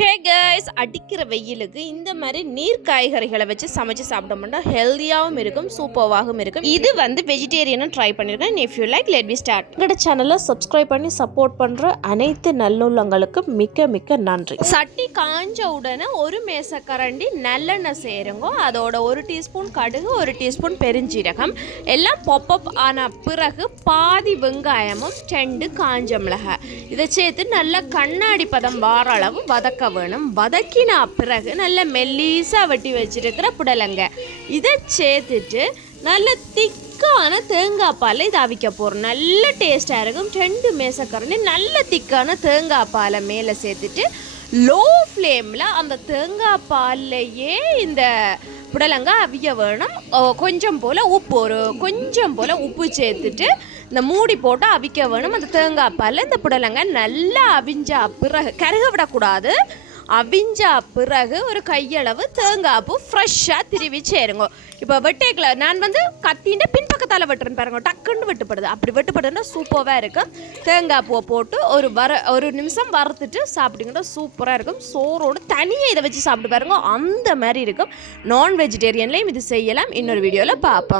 Okay, good. Guys அடிக்கிற வெயிலுக்கு இந்த மாதிரி நீர் காய்கறிகளை வச்சு சமைச்சு சாப்பிட்டோம்னா ஹெல்த்தியாகவும் இருக்கும் சூப்பராகவும் இருக்கும். இது வந்து வெஜிடேரியனும் ட்ரை பண்ணியிருக்கேன் if you like let we start எங்களோட சேனலை சப்ஸ்கிரைப் பண்ணி சப்போர்ட் பண்ணுற அனைத்து நல்லுள்ளங்களுக்கு மிக்க மிக்க நன்றி. சட்டி காஞ்ச உடனே ஒரு மேசக்கரண்டி நல்லெண்ணெய் சேருங்க. அதோட ஒரு டீஸ்பூன் கடுகு ஒரு டீஸ்பூன் பெருஞ்சீரகம். எல்லாம் பொப்பப் ஆன பிறகு பாதி வெங்காயமும் ரெண்டு காஞ்ச மிளகாய். இதை சேர்த்து நல்லா கண்ணாடி பதம் வார அளவு வதக்க வேணும். வதக்கின பிறகு நல்ல மெல்லீஸாக வெட்டி வச்சிருக்கிற புடலங்க. இதை சேர்த்துட்டு நல்ல திக்கான தேங்காய் பாலை இதை அவிக்க போகிறோம் நல்ல டேஸ்ட்டாக இருக்கும். ரெண்டு மேசக்கரணி நல்ல திக்கான தேங்காய் பாலை மேலே சேர்த்துட்டு லோ ஃப்ளேமில் அந்த தேங்காய் பால்லையே இந்த புடலங்க அவிய வேணும். கொஞ்சம் போல் உப்பு ஒரு கொஞ்சம் போல் உப்பு சேர்த்துட்டு இந்த மூடி போட்டு அவிக்க வேணும். அந்த தேங்காய் பாலில் இந்த புடலங்க நல்லா அவிஞ்சா பிறகு கருக விடக்கூடாது அவிஞ்சா பிறகு ஒரு கையளவு தேங்காய் பூ ஃப்ரெஷ்ஷாக திருவி சேருங்க. இப்போ வெட்டேக்கில் நான் வந்து கத்தின்ற பின்பக்கத்தால் வெட்டுறேன் பாருங்க. டக்குன்னு வெட்டுப்படுது. அப்படி வெட்டுப்படுதுன்னா சூப்பராக இருக்கும். தேங்காய் பூவை போட்டு ஒரு வர ஒரு நிமிஷம் வறுத்துட்டு சாப்பிட்டிங்கன்னா சூப்பராக இருக்கும். சோறோடு தனியாக இதை வச்சு சாப்பிட்டு பாருங்க. அந்த மாதிரி இருக்கும். நான் வெஜிடேரியன்லேயும் இது செய்யலாம். இன்னொரு வீடியோவில் பார்ப்போம்